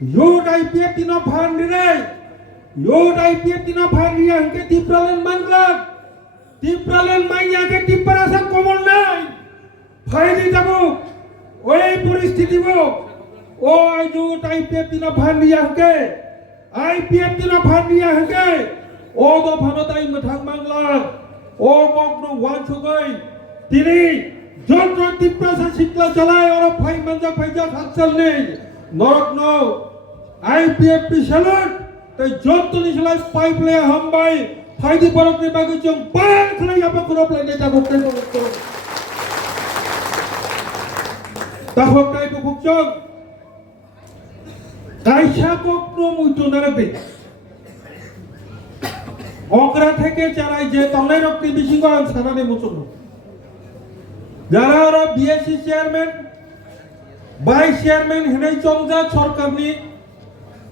Yo IPF tino phan dire. Yo IPF tino phan dia ke tipralen manglat. Tipralen maiya ke tiprasa komon nai. Phaidi jabo. Oi পরিস্থিতি bo. O yo IPF tino phan dia ke. IPF tino phan dia ke. O do phanotai mathang manglat. O mokno wan sugai. Tini যন্ত্র তিপ্রাসা শিক্ষা চালায় আর phi Manza ফাইজা হাতছাল নেই নরক নও আইপিএফপি salute তাই যন্ত্র নিশলাই পাইপলে হামবাই ফাইদি বরকনি বাগি চং বান খলাই আপা করপলাই নেতা বকতে বকতে তাহকাই বকচং কাইসা কক্র মুইতো নারবে অকরা থেকে চারাই যে তলাই রক্তি বিশিঙ্গ সানানে মুচন যারা ওরা বিএসসি চেয়ারম্যান ভাইস চেয়ারম্যান হেনাই চংজা সরকারনি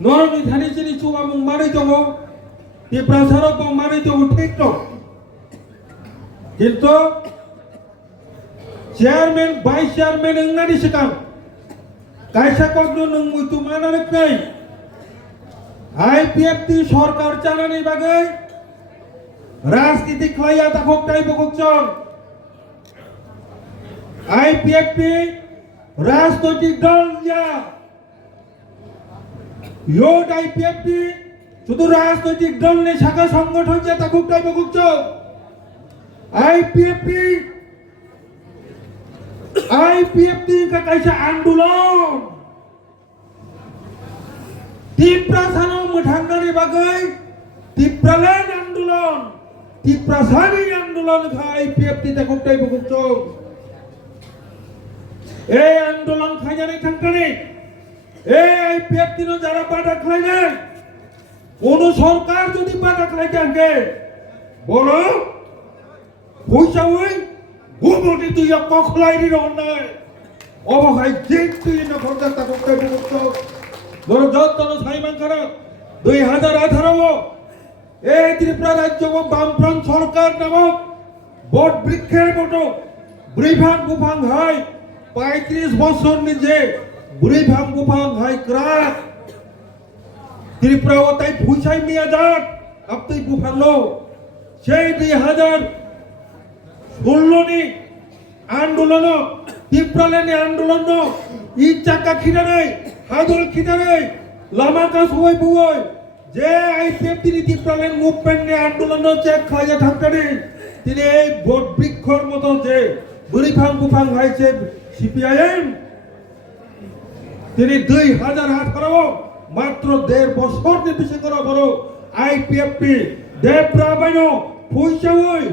নরনি থানি চিনি চুবা মুং মারি দङ তিপ্রাসারক বং মারি দङ ঠিক দं কিন্তু চেয়ারম্যান ভাইস চেয়ারম্যান এংনানি সিকাं কাইসা কগ্ন নং মুইতু মানারে নাই আইপিএফটি সরকার চালানি বাগै রাজনীতি খাইয়া তাকক তাই বকচং আইপিএফপি রাজনৈতিক দল ইয়োট আইপিএফপি শুধু রাজনৈতিক দল নেই শাখা সংগঠন যে তাকুক তাই বকুক আইপিএফপি का कैसा आंदोलन तिप्रासानो मथांगनानि बागै तिप्रालेन आंदोलन तिप्रासानि आंदोलन का आइपिएफटी ताकुक ताई बकुक এই আন্দোলন খাইজানি থাকতানি এই আইপিএফ দিন যারা বাধা খাইলে কোন সরকার যদি বাধা খাইতে থাকে বলো পয়সা ওই গুবটি তুই কখলাই দি রন্নাই অবহাই জিত তুই না খরচা তা করতে করতে ধরো যতন সাইমান করা 2018 এই ত্রিপুরা রাজ্য বামফ্রন্ট সরকার নামক বট বৃক্ষের মতো ব্রিভাং বুফাং হয় 35 বছর নিজে বুড়ি ভাং বুফাং হাই ক্রাক ত্রিপুরা তাই ভুইসাই মিয়া যাক আপনি বুফাংলো সেই 2016 নি আন্দোলন ত্রিপুরালেনি আন্দোলন ই চাকা খিদারে হাদল খিদারে লামাকা সবাই বুই যে আইপিএফ তিনি ত্রিপুরালেন মুভমেন্ট নি আন্দোলন চেক খাইয়া থাকতানি তিনি এই বট বৃক্ষর মতো যে বুড়ি ভাং বুফাং হাইছে সিপিআইএম তিনি 2018 মাত্র 1.5 বছর নির্বিশেষ করা বড় আইপিএফপি দেবরাবাইনো পয়সা ওই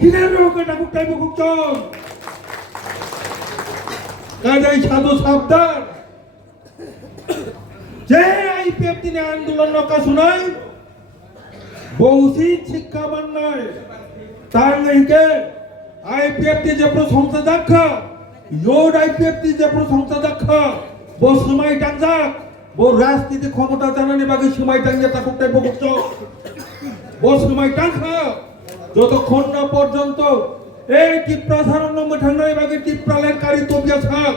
কিনার রোকে টাকুক টাইপ কুকচং কাজাই সাধু সাবধান যে আইপিএফ তিনি আন্দোলন নকা শুনাই বহুসি শিক্ষা মান্নায় তার নেইকে আইপিএফটি যে প্রশংসা দেখা ইয়োট আইপিএফটি যে প্রশংসা দেখা বো সময় টাংজাক বো রাজনীতি ক্ষমতা জানানি বাকি সময় টাংজা তাকুক টাইপ বকচ বো সময় টাংখা যতক্ষণ না পর্যন্ত এই ত্রিপ্রাসারণ নম্বর ঠান্ডায় বাকি ত্রিপ্রালের কারি তবিয়া থাক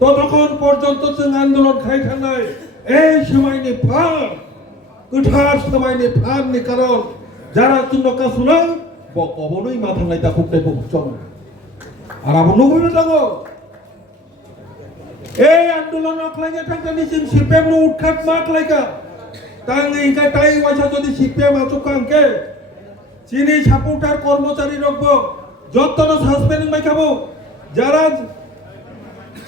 ততক্ষণ পর্যন্ত जों আন্দোলন খাই থানায় এই সময়নি ফান গোথার সময়নি ফাননি কারণ যারা চুনকা শুনাই বকবনই মাথা নাই তাকুক টাইপ বকচ আর আবো নবুই দাগো এই আন্দোলন অকলাইয়া থাকতানি সিম সিপিএম নো উৎখাত মাক লাইকা তাঙ্গে ইকা তাই ওয়াসা যদি সিপিএম আচুকাংকে চিনি সাপোর্টার কর্মচারী রব যতন সাসপেন্ডিং মাইখাবো যারা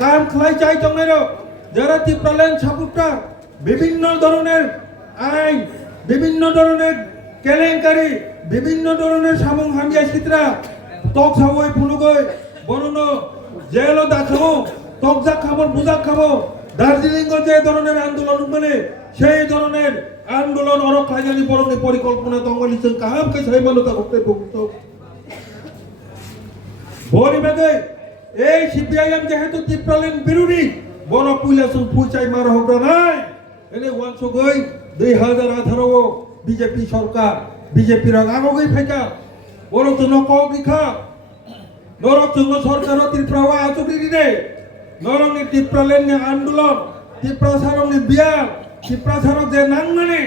কাম খাই চাই তংনাইর যারা ত্রিপুরালেন সাপোর্টার বিভিন্ন ধরনের আইন বিভিন্ন ধরনের কেলেঙ্কারি বিভিন্ন ধরনের সামং হামিয়া সিত্রা তক সাবই ফুলুগই বরণ জেল দেখাবো তকজা খাবো বুজা খাবো দার্জিলিং যে ধরনের আন্দোলন মানে সেই ধরনের আন্দোলন অরক খাইজানি বরণে পরিকল্পনা তঙ্গলিছেন কাহাম কে সেই মানতা করতে বক্ত বরিবাগে এই সিপিআইএম যেহেতু ত্রিপুরালেন বিরোধী বড় পুইলাসুন পুইচাই মার হবরা নাই এনে ওয়ানসো গই 2018 বিজেপি সরকার বিজেপির আগগই ফাইকা বড় জন্য কবিখা নরক জন্য সরকার ত্রিপুরা আচুরি রে নরংনি ত্রিপুরালেন আন্দোলন ত্রিপুরা সারংনি বিয়া tiprasarok je nangmane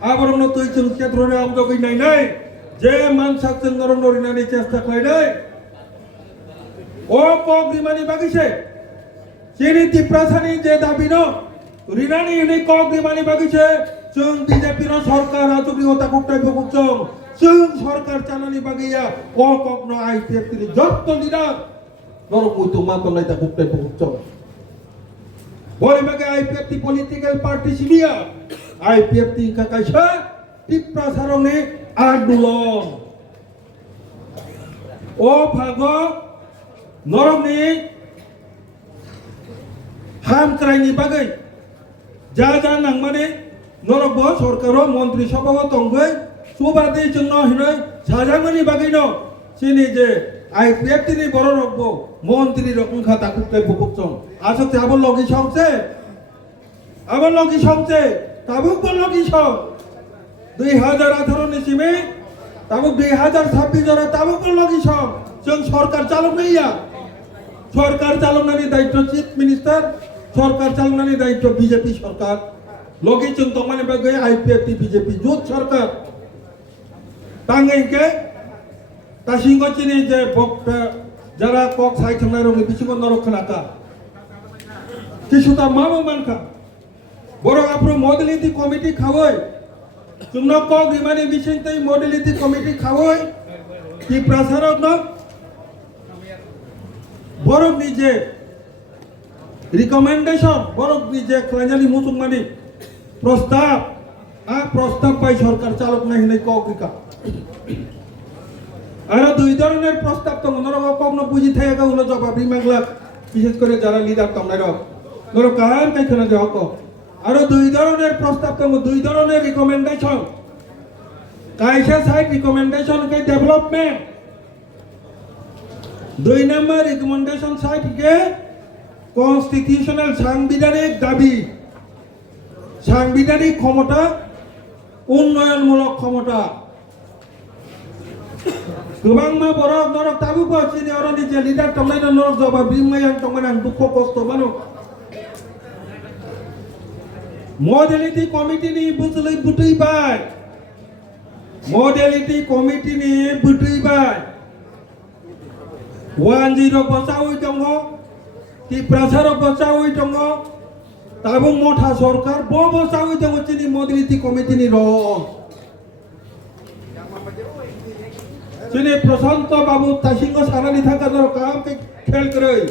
aborno tui chung ketrone amjogoi nainai je mansak chung norong norinani chesta khlainai o kok dimani bagise chini tiprasani je dabino rinani ini kok dimani bagise chung BJP no sarkar ajogri ota koktai bokukchong chung sarkar chanani bagiya o kok no IPF tini jotto leader norong muitu maton naita koktai bokukchong boleh bagi IPF ti political party sidia IPF ti kakaisa tiprasarong ni adulong o phago norong ni ham kraini bagai ja nangmane norok bo sorkaro mantri sabha tongbai subade jongno hinai sajangani bagai no sini je IPF tini borok bo মন্ত্রী রকম খাতা কুপতে বুকুকচং আসতে আবার লগি সংসে তাবুক বল লগি song 2018 नि सिमे তাবুক 2026 জরা তাবুক বল লগি সং जों সরকার চালক নাইয়া সরকার চালনানি দায়িত্ব চিফ মিনিস্টার সরকার চালনানি দায়িত্ব বিজেপি সরকার লগি जों তমানে বাগে আইপিএফ বিজেপি জোট সরকার তাঙ্গাইকে তাসিংগচিনি যে বক্তা যারা কক সাই থাংনাই রং বিসিং নরখনাকা কিছুটা মামো মানকা বড় আপরো মডেলিটি কমিটি খাওয়াই जोंनो কক রিমানি বিসিংতাই মডেলিটি কমিটি খাওয়াই কি প্রসারক ন বড় নিজে রিকমেন্ডেশন বড় নিজে ক্লাইনালি মুসুমানি প্রস্তাব পাই সরকার চালক নাই নাই কক রিকা আরো দুই ধরনের প্রস্তাব তো নরক কখনো বুঝি থাকা হলো জবাব রিমাগলা বিশেষ করে যারা লিডার তোমরা নরক কার কাইখানা দেওয়া কো আরো দুই ধরনের প্রস্তাব তো দুই ধরনের রিকমেন্ডেশন কাইসা সাইড রিকমেন্ডেশন কে ডেভেলপমেন্ট দুই নম্বর রিকমেন্ডেশন সাইড কে কনস্টিটিউশনাল সাংবিধানিক দাবি সাংবিধানিক ক্ষমতা উন্নয়নমূলক ক্ষমতা गोबांमा बरक नरक ताबुको सिनि अरनि जे लिडार तमनाय नरक जवाब बिमायां तमना दुख कष्ट मानो मॉडेलिटी कमिटी नि बुझलै बुटै बाय मॉडेलिटी कमिटी नि बुटै बाय 10 बचावै दङ तिप्रासार बचावै दङ ताबुं मथा सरकार बचावै दङ सिनि मॉडेलिटी कमिटी नि र sini Prasanto Babu Tashingo sarani thaka dor kam ke khel kroi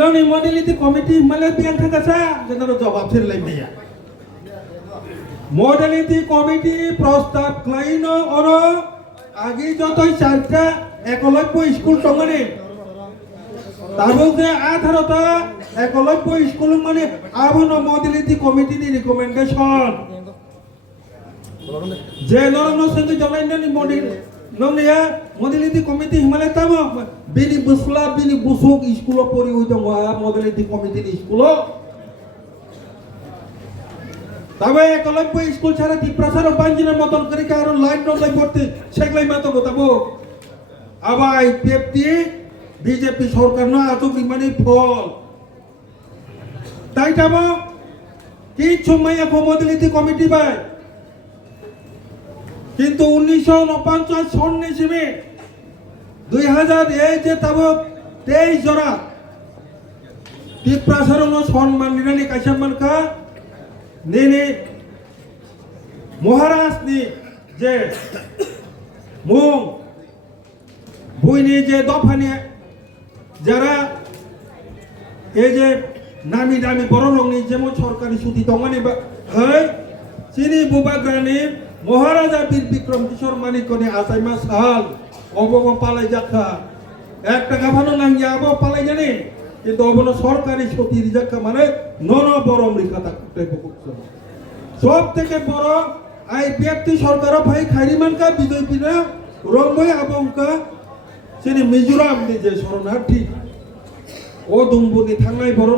nani modality committee male biang thaka sa jenaro jawab thir lai meya modality committee প্রস্তাব klaino oro agi jotoi charta ekolopo school tongani tabukte 18 ta ekolopo school mane abono modality committee ni recommendation je norno senge jolainani model नंगया modality committee Himalaya तामो बिनि बुसला बिनि बुसुक school परि होय दङ मॉडेलिटी committee नि स्कूल तबे एकलब्य स्कूल छाड़ा तिप्रासार बांजिना मतन करि कारो लाइन नंगलाय पड़ते सेगलाय मातो बताबो आबा आईपीएफटी बीजेपी सरकार न आतो बिमानि फल ताई तामो कि छमाया मॉडेलिटी कमिटी बाय কিন্তু 1949 সন নিসিমে 2001 যে তাবক 23 জরা তিপ্রাসারং সম্মান নিরানি কাইসামানকা নেনে মহারাষ্ট্রনি যে মুং বইনি যে দফানি যারা এই যে নামি দামি বড় রংনি যেমন সরকারি ছুটি দমানি হয় চিনি বুবাগ্রানি মহারাজা বীর বিক্রম কিশোর মানিকনি আসাইমা সাল অবব পালাই যাখা 1 টাকা ভানো নাঙ্গি আবো পালাই জানি কিন্তু অবন সরকারি ছুটির যাখা মানে নন বড় মৃকাতা কুটে বকুছ সব থেকে বড় আইপিএফটি সরকার ভাই খাইরিমানকা বিজেপি না রংবই আবংকা সিনি মিজোরাম নি যে শরণার্থী ও দুম্বুনি থাঙ্গাই বড়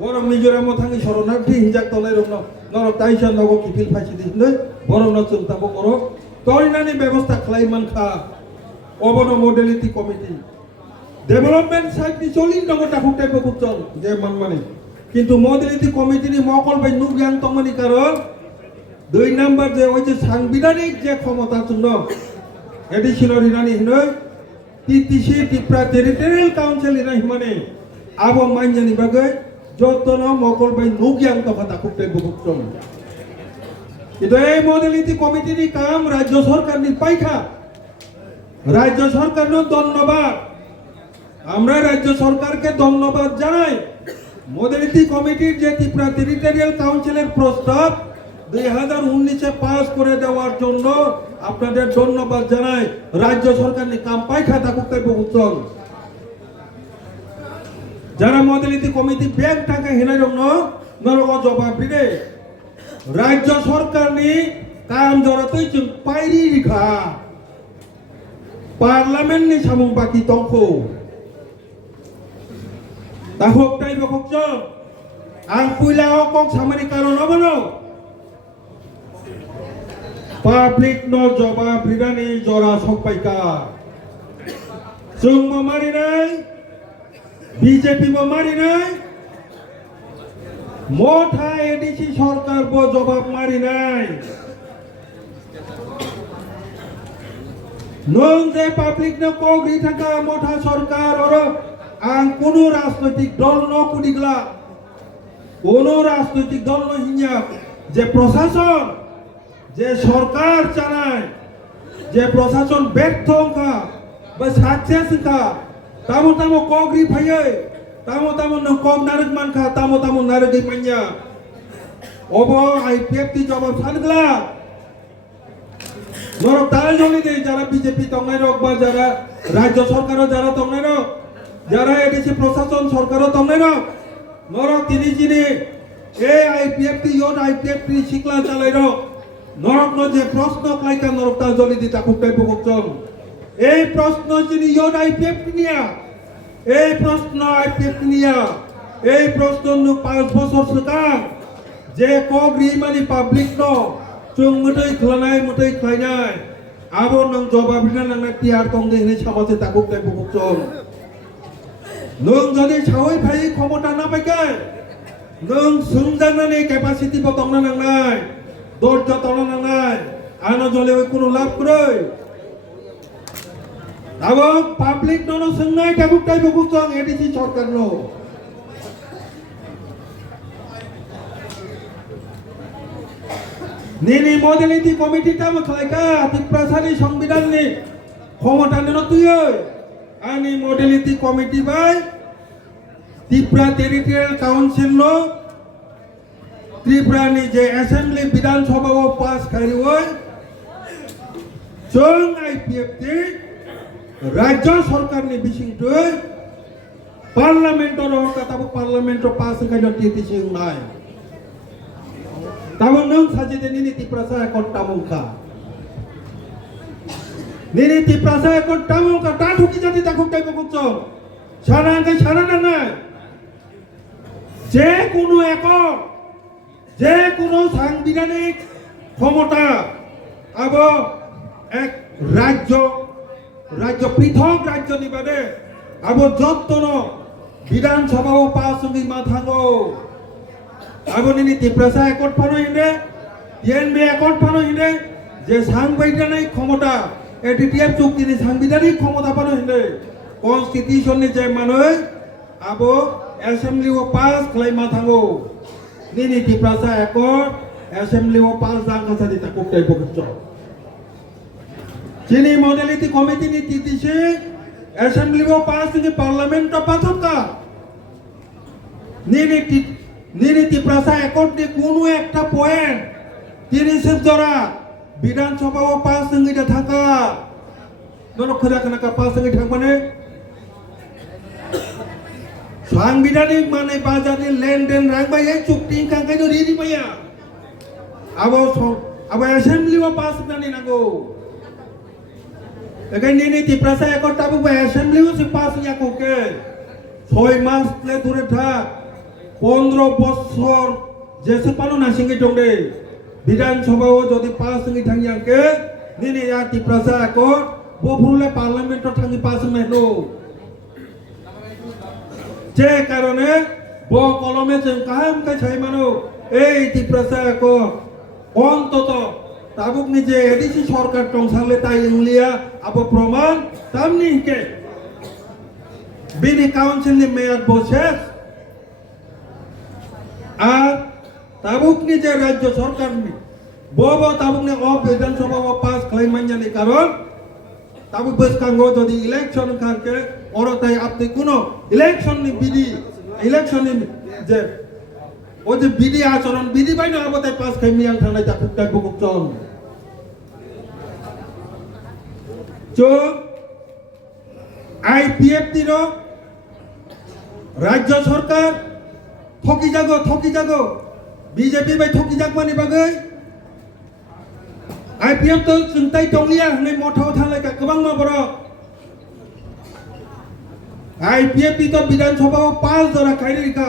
বড় মিজোরাম থাঙ্গি শরণার্থী হিজাক তলাই রং নর তাইসা নগ কিপিল ফাইসি দিলে বড় নচুন তাবো বড় তরিনানি ব্যবস্থা খাইমান খা অবন মডেলিটি কমিটি ডেভেলপমেন্ট সাইড নি চলিন দङ তাকুটাই বকুচল যে মান মানে কিন্তু মডেলিটি কমিটিনি মকল বাই নুগ্যাং তংমানি কারণ 2 নাম্বার যে ওই যে সাংবিধানিক যে ক্ষমতা জন্য এডিশনাল হিনানি হিনো টিটিসি ত্রিপুরা টেরিটোরিয়াল কাউন্সিল হিনা হিমানে আবো মাইনজানি বাগৈ যতন মকল বাই নুগ্যাং তখা তাকুকতে বুকুকচম কিন্তু এই মডেলিটি কমিটিনি কাম রাজ্য সরকারনি পাইখা রাজ্য সরকারনো ধন্যবাদ আমরা রাজ্য সরকারকে ধন্যবাদ জানাই মডেলিটি কমিটির যে ত্রিপুরা টেরিটোরিয়াল কাউন্সিলের প্রস্তাব 2019-এ পাস করে দেওয়ার জন্য আপনাদের ধন্যবাদ জানাই রাজ্য সরকারনি কাম পাইখা তাকুকতে বুকুকচম যারা মডেলিটি কমিটি ব্যাংক টাকা হিনাই রং নরক জবাব দিলে রাজ্য সরকারনি কাম জরাতই जों পাইরি রিখা পার্লামেন্টনি সামুং বাকি তংখো তাহক তাই বকচম आं पुइलाव कक सामानि कारण अबनो पाब्लिक न जवाब बिदानि जरा सकपाइका जों मारिनाय बीजेपी मारिनाय मोठा एडिसी सरकार बो जवाब मारिनाय नों जे पाब्लिक न कग्रि थाका मोठा सरकार और आं कोनो राजनैतिक दल न कुदिगला कोनो राजनैतिक दल न हिन्या जे प्रशासन जे सरकार चालाय जे प्रशासन व्यर्थ का बा सक्सेस का तामो तामो कग्रि फायै तामो तामो न कम नारक मानखा तामो तामो नारगै मान्या अबो आईपीएफ ति जवाब सानग्ला नरक ताल जनि दे जारा बीजेपी तंगनाय रक बा जारा राज्य सरकार जारा तंगनाय रक जारा एडिसी प्रशासन सरकार तंगनाय रक नरक तिनि जिनि ए आईपीएफ ति योट आईपीएफ ति सिकला चालाय रक नरक न जे प्रश्न क्लाइका नरक ताल जनि दि ताकुक टाइप बकचम ए प्रश्न जिनि योट आईपीएफ निया ए प्रश्न आईपीएफ निया ए प्रश्न नु 5 বছর सिगां जे कग्रि मानि पाब्लिक न जों मथै खलानाय मथै खायनाय आबो नों जवाब बिना नांना टिआर तंदे हिनि सामासे ताकुक टाइप बकचम नों जदि सावै फाय क्षमता ना पाइकाय नों सोंजानानै कैपासिटी बो तंना नांनाय दर्जा तंना नांनाय आनो जले कोनो लाभ करै दाबो पाब्लिक नो सोंनाय ताकुक टाइप बकचम एडिसी सरकार नो निनी मडेलिटी कमिटी ताम खलायका त्रिपुरासानि संविधाननि क्षमता न तुयै आनि मडेलिटी कमिटी बाय त्रिपुरा टेरिटोरियल काउंसिल नो त्रिपुरानि जे असेंबली विधानसभा वो पास खारिवै जों आईपीएफ ति राज्य सरकारनि बिसिंतै पार्लियामेंट रो काताबो पार्लियामेंट रो पास खायनो टिटिसि नाय तामो नों साजिदे निनि त्रिपुरासा एकट तामुखा निनि त्रिपुरासा एकट तामुखा ता ठुकी जाति ताकुक टाइप बकचम सानांगै सानानांनाय जे कोनो एकट जे कोनो साংবিধানিক क्षमता आबो एक राज्य पृथक राज्य निबादे आबो जत्तनो विधानसभा पास मा थांगो आबो निनि त्रिपुरासा एकट फानो हिंदे टीएनबी एकट फानो हिंदे जे साংবিধানিক क्षमता एटीटीएफ चुक्तिनि साংবিধানিক क्षमता फानो हिंदे कन्स्टिट्यूशन नि जे मानै आबो असेंबली वो पास खालायमा थांगो निनि त्रिपुरासा एकट असेंबली वो पास जांगासानि ताकुक टाइप बकचम जिनि मडेलिटी कमिटी नि टीटीसी असेंबली वो पास नि पार्लियामेंट पाथका निनि त्रिपुरासा एकट नि कोनो एकटा पॉइंट 30 जरा विधानसभा वो पास संगिता थाका ननो खोजा कनाका पास संगि थांबाने সাংবিধানিক মানে বাজারে লেনদেন রাখবা এই চুক্তি কাঙ্কাই তো রিদি পাইয়া আবো অ্যাসেম্বলি ও পাস নানি নাগো একাই নিনি त्रिपुरासा एकट ताबो অ্যাসেম্বলি ও পাস ইয়া কোকে 6 মাস লে ধরে থাক 15 বছর যেসে পানো না সিঙ্গি টংদে বিধানসভা ও যদি পাস সিঙ্গি থাঙ্গিয়াকে নিনি ইয়া त्रिपुरासा एकट বফুরলে পার্লামেন্ট থাঙ্গি পাস নাইলো যে কারণে bo kolome jeng kaham kai chai mano ei tiprasa ko ontoto tabuk ni je edisi সরকার টংসালে তাই ইউলিয়া abo প্রমাণ tamni ke bini council ni মেয়াদ বসেস আর tabuk ni je রাজ্য সরকার ni bobo tabuk ni of বিধানসভা pass খাইমানজানি কারণ tabuk beskango যদি election খানকে অরতাই আপনি কোন ইলেকশন ni বিধি ইলেকশন ni যে ও যে বিধি আচরণ বিধি বাইনা আবতাই পাস খাইমিয়ান থানায় তাকুক তাক বুকুক চল जो IPF दिनो राज्य सरकार थकी जागो BJP बाय थकी जागमानि बागै IPF तो जोंताय दंलिया होननाय मथाव थांलायगा गोबां माबरो IPF तो विधानसभायाव 5 जरा खायरिका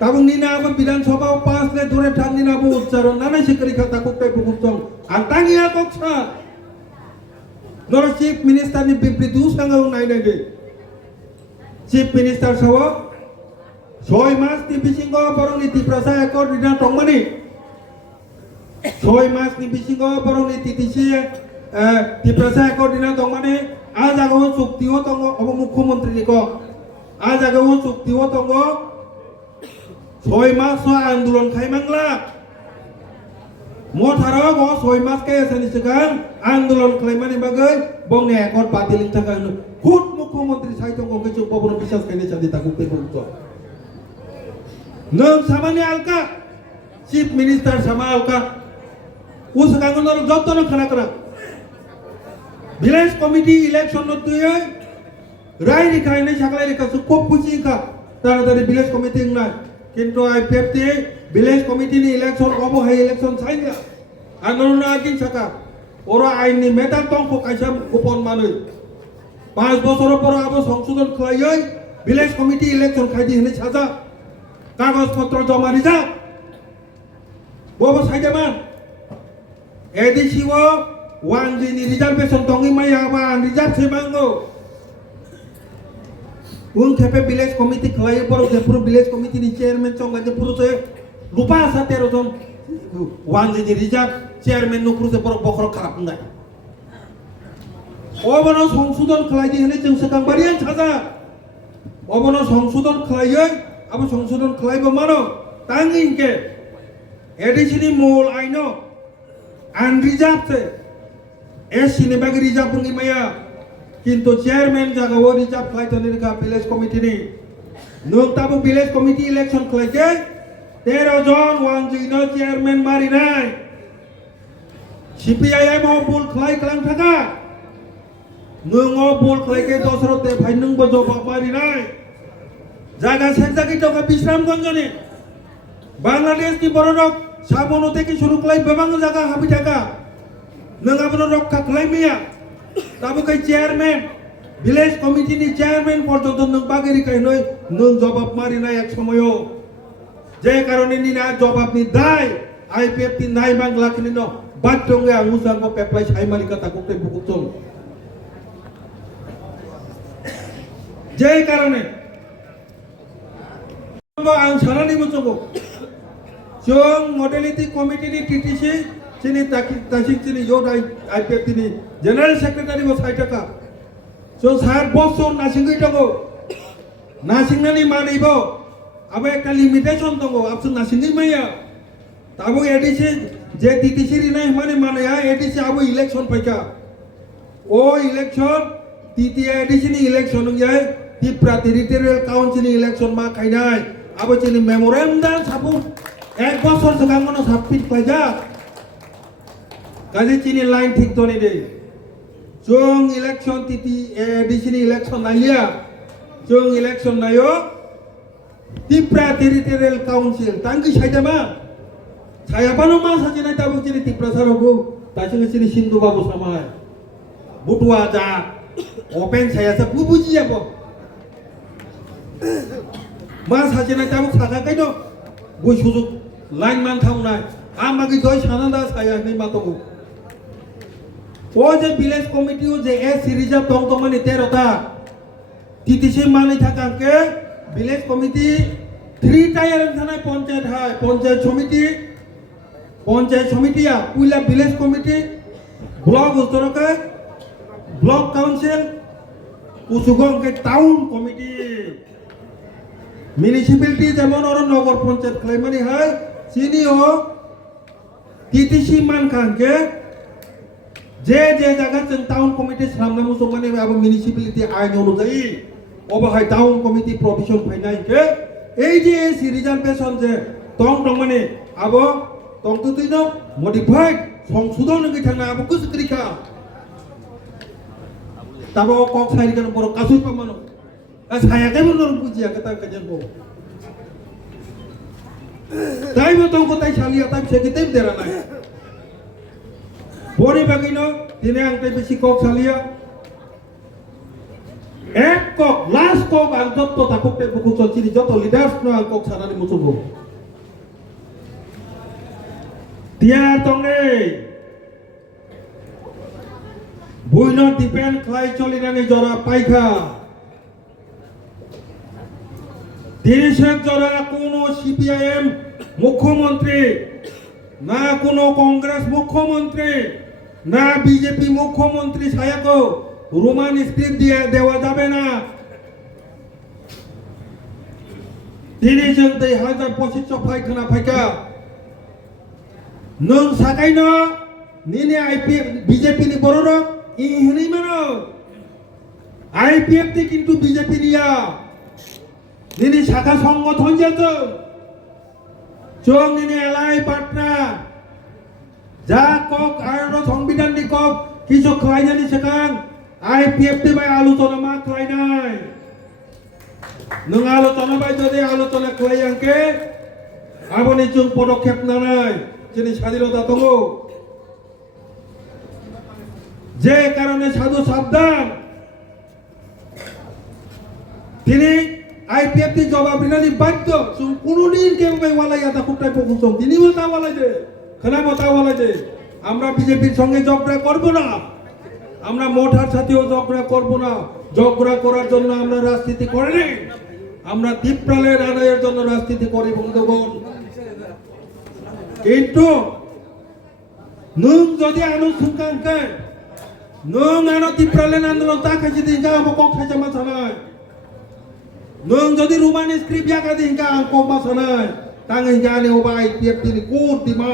ताबुं निनाबो विधानसभायाव 5 ले धरे थांनिनाबो उच्चारण नानाय सिकरिखा ताकुक ताय बुकुक दं आंतांगिया कक्सा Nor Chief Minister ni Bipri du sangaw nainage. Chief Minister sawo soy mas ni bisingo borong ni tiprasa ekor dina tongmani. Soy mas ni bisingo borong ni titisi tiprasa ekor dina tongmani. Ajago suktiwo tongo obo mukhyamantri ni ko. Ajago suktiwo tongo soy mas so andolon khaimangla. Motharo go soy mas ke sani segan आंदोलन खालामनानै बागै बंने एकट बातिलनि थाखाय खुद मुख्यमंत्री साहित्य गंगेचुक पवन बिसास खायनि सादि ताकु पेपरत नों सामानि आलका चीफ मिनिस्टर सामा आलका उसगांगनर जतन खानाकरा विलेज कमिटी इलेक्शन नतुयै राय रिखायनि सागलाय रिखासु खूब पुचिका तारातारि विलेज कमिटी ना किन्तु आईपीएफ ति विलेज कमिटी नि इलेक्शन अबहाय इलेक्शन साइनिया आंदोलन आकिन साका ওরা আইনি মেটার তংক কাইসা গোপন মানে 5 বছর পর আবো সংশোধন খাইयै ভিলেজ কমিটি ইলেকশন খাইদি হনে সাজা কাগজপত্র জমা দিজা ববো সাইদেমান এডিসিও 1G ni রিজার্ভেশন তংই মাইয়া বা রিজার্ভ সেমাঙ্গো উন খেপে ভিলেজ কমিটি খাইयै পর পুরো ভিলেজ কমিটি ni চেয়ারম্যান চঙ্গাজে পুরো রূপা 17 জন 1G ni রিজার্ভ চেয়ারম্যান নুপুরুষে বড় বখর খারাপ নাই অবন সংশোধন খালাইদি হলে जों সেকাংবারিয়ান সাজা অবন সংশোধন খালাইयै আবো সংশোধন খালাইবো মানো তাঙ্গিনকে এডিসিনি মূল আইনো আনরিজার্ভ সে এসিনি বাকি রিজার্ভ বুঙ্গি মায়া কিন্তু চেয়ারম্যান জাগাও রিজার্ভ খালাইতনি কা ভিলেজ কমিটি নি নং তাবো ভিলেজ কমিটি ইলেকশন খালাইকে 13 জন 1G নো চেয়ারম্যান মারি নাই CPIM bol khlai klang thaka nungo bol khlai ke dosrote bhai nung bo job mari nai jaga sekjagi toka Bisramganj ni Bangladesh ni borodok sabono theke shuru khlai bebang jaga habi thaka nung abono rokha khlai miya tabu kai chairman village committee ni chairman porjonto nung bageri kai noi nung jobab mari nai ek somoyo je karone ni na jobab ni dai IPF ti nai bangla kini no बाथ्रंगे आंगुसांगो पेप्लाय साइमालिका ताकुते बुकुचों जय कारणे आं सानानि मोचोगो जों मडेलिटी committee नि TTC चिनि तासिक चिनि योद IPF नि general secretary बो साइटाका जों 7 বছর नासिंगै दंगो नासिंनानि मानैबो आबो एकटा लिमिटेशन दंगो आपसो नासिंगै माया ताबो एडिसि जे टीटीसी रिनाय माने मानया एडिसि आबो इलेक्शन फाइका ओ इलेक्शन टीटी एडिसि नि इलेक्शन जाय त्रिपुरा टेरिटोरियल काउन्सिल इलेक्शन मा खाइनाय आबो चिनि मेमोरेन्डाम सापु 1 বছর सिगांनो साबमिट खाइजा गाजे चिनि लाइन ठीक तनि दे जों इलेक्शन टीटी एडिसि नि इलेक्शन नालिया जों इलेक्शन नायो त्रिपुरा टेरिटोरियल काउन्सिल तांगि साइदामा सायाबानो मा साजिनाय दाबो चिनि तिप्रासारावबो दासिम चिनि सिन्धु बाबु सामाय बुटुआ जा ओपेन सायासा बुबुजियाबो मा साजिनाय दाबो साजाखै दो बय सुजुग लाइन मान थांनाय आमागि दय सानादा साया नै मातगो ओ जे विलेज कमिटिओ जे ए रिजार्भ दं तो माने 13 टा टीटीसी माने थाकांके ভিলেজ কমিটি 3 টায়ার থানায় পঞ্চায়েত হয় পঞ্চায়েত সমিতিয়া পুইলা ভিলেজ কমিটি ব্লক উত্তরকে ব্লক কাউন্সিল কুসুগংকে টাউন কমিটি মিউনিসিপ্যালিটি যেমন ওর নগর পঞ্চায়েত খাইমানি হয় চিনিও টিটিসি মানখানকে যে জায়গা जों টাউন কমিটি সামনে মুসলমানি এবং মিউনিসিপ্যালিটি আইন অনুযায়ী অবহাই টাউন কমিটি প্রভিশন ফাইনাইকে এই যে রিজার্ভেশন যে টং মানে আবো টং তুইনো মডিফাইড সংশোধন গই থানা আবো কুসক্রিকা তাবো কক সাইরিকান বড় কাসুই পামানো সায়াকে বন্ধ বুঝিয়া কথা কাজেবো তাই মতো কোথায় সালিয়া তাই সেকিতেই দেরা নাই বড়ি বাগিনো দিনে আংতে বেশি কক সালিয়া এক কক লাস্ট কক আর যত তাকুতে বুকু চলছিলি যত লিডার্স না কক সানানি মুসুবো তিয়ার তংনে বুইনো ডিপেন্ড খাই চলিনানি জরা পাইখা দেশের জরা কোনো সিপিআইএম মুখ্যমন্ত্রী না কোনো কংগ্রেস মুখ্যমন্ত্রী না বিজেপি মুখ্যমন্ত্রী সায়াকো রোমান স্ক্রিপ্ট দিয়ে দেওয়া যাবে না তিনি जों 2025 फायखाना फायका नों साकाइनो निने आईपीएफ बीजेपी नि बरर इहनै मानो आईपीएफ ति किन्तु बीजेपी निया निने शाखा संगठन जों निने एलाई पाटना जा কক आरो संविधान नि কক किछु खालायनानि सेकां आईपीएफ ति बाय आलोचना मा खालायनाय नों आलोचना बाय जदि आलोचना खालाययांके आबनि जों पदक्षेप लानाय যিনি স্বাধীনতা দङ যে কারণে সাধু সাবধান তিনি আইপিএফটি জবাব দিনানি বাধ্য কোনদিন কেউ ওয়ালাই আদা কুটাই পকুছং তিনি ওটা ওয়ালাই দে খানা মতা ওয়ালাই দে আমরা বিজেপির সঙ্গে ঝগড়া করব না আমরা মোটার সাথেও ঝগড়া করব না ঝগড়া করার জন্য আমরা রাজনীতি করি না আমরা দীপ্রালের আদায়ের জন্য রাজনীতি করি বন্ধুগণ কিন্তু নং যদি আনুষ্ঠানকে নং আনো দীপ্রালের আন্দোলন তা খাইছে দিনকা আমক খাইছে মাছানায় নং যদি রোমানি স্ক্রিপ্ট ইয়াকা দিনকা আমক মাছানায় তাঙ্গै গানে ওবাই পিএফটি কোট দিমা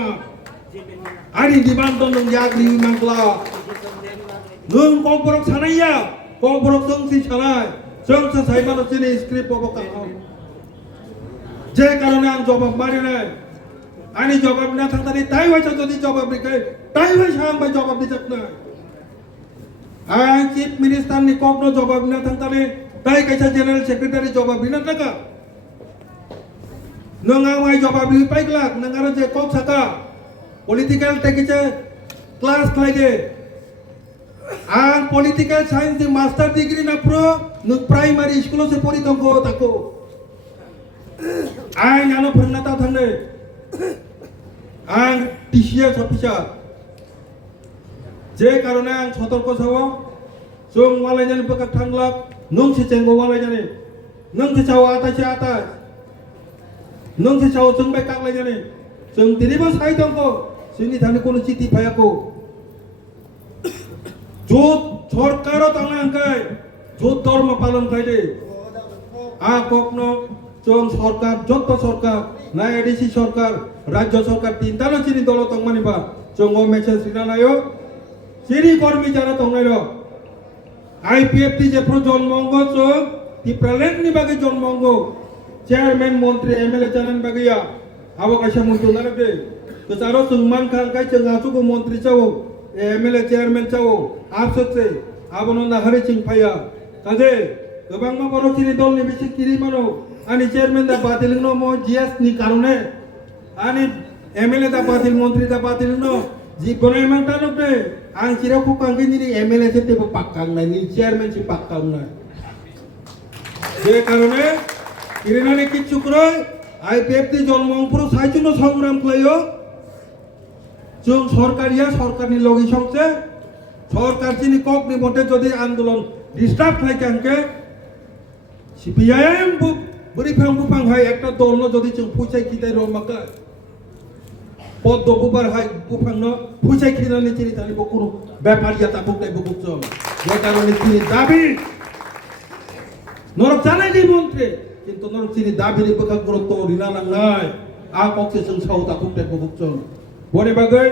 আনি দিমান দন নং ইয়াগলি মাংলা নং কংবরক সানাইয়া কংবরক जोंसि সানাय जोंसो साइबानो जिनि स्क्रिप्ट बबका जे কারণে আন জবাব মারি নাই आनी जवाब ना थांतानि ताई वाइसा जदि जवाब दिखाय ताई वाइसा आं बाय जवाब दिजाक ना आं चीफ मिनिस्टार नि ककनो जवाब ना थांतानि ताई कायसा जनरल सेक्रेटारि जवाब दिना थाका नों आं वाइ जवाब दि पाइग्लाक नों आरो जे कक साका पलिटिकल टेकिचे क्लास खालायदे आं पलिटिकल साइन्स नि मास्टार डिग्री ना प्रो नों प्राइमारि स्कुलाव से परि दंखो ताको आं यानो फोरोंना ता थांनो आं टीसीएस अफिसार जे कारणे आं सतर्क सावो जों वालायनानै बका थांलाक नों सेचेंगो वालायनानै नों सेचाव आतासे आतास नों सेचाव जों बाय कागलायनानै जों दिनैबो साइ दंखो जोंनि थांनि कोनो चिठि फायाखो जोत सरकारो थांनांखाय जोत धर्म पालन खायदे आ कखनो जों सरकार जत सरकार ना एडिसि सरकार राज्य सरकार तीनटानो चिनि दल दंमानिबा जों मेसेज रिनानायो सिरि कर्मी जाना दंनायरो आईपीएफटी जे जन्मंग जों दीप्रालेन्डनि बागै जन्मंग चेयारमैन मंत्री एमएलए जानानै बागैया आबो कायसा मन्थ्रि नागदे गोजारो जों मानखांखाय जों आसुगो मंत्री चाव एमएलए चेयारमैन चाव आबसोसे आबोनो नाहारि चिंफाया काजे गोबां मा बर' चिनि दलनि बिसि किरि मानो आनी चेयरमैन दा बातिल नो मो जीएस नि कारणे आनी एमएलए दा बातिल मंत्री दा बातिल नो जीवने मांगता नबे आं चिराव को कांगे नि एमएलए से तेबो पाक्कांनाय नि चेयरमैन से पाक्कांनाय जे कारणे किरिनानि किच्छु करे आईपीएफटी जन्मंपुर साइचुनो संग्राम खालायो जों सरकारिया सरकारनि लगे संसे सरकार चिनि ककनि मते जदि आंदोलन डिस्टार्ब खालायखांके सीपीआईएम বরিফাং বুফাং হাই একটা দল যদি जों ফুইসাই খিতাই রমাকা পদ্ম বুবার হাই বুফাং ন ফুইসাই খিনানি চিনি তানি বকুরু ব্যাপারিয়া তা বুকটাই বুকচম যে কারণে তিনি দাবি নরক জানাই দি মন্ত্রে কিন্তু নরক চিনি দাবিनि বকা গুরুত্ব রিনা নাंनाय आ कक्से जों साउ ता बुकटाय बुकचम बनि बागै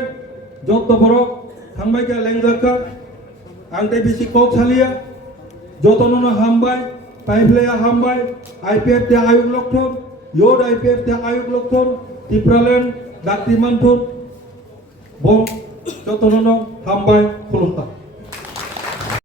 जत्त बरक थांबाय गा लेंजाखा आंते बिसि कक सालिया जतननो हामबाय पाइपलाया हामबाय आईपीएफ ते आयोग लक्ष्मण योड आईपीएफ ते आयोग लक्ष्मण टिप्रालेन डाक्टिमानथुर बं जतननो हामबाय खुलुमबाय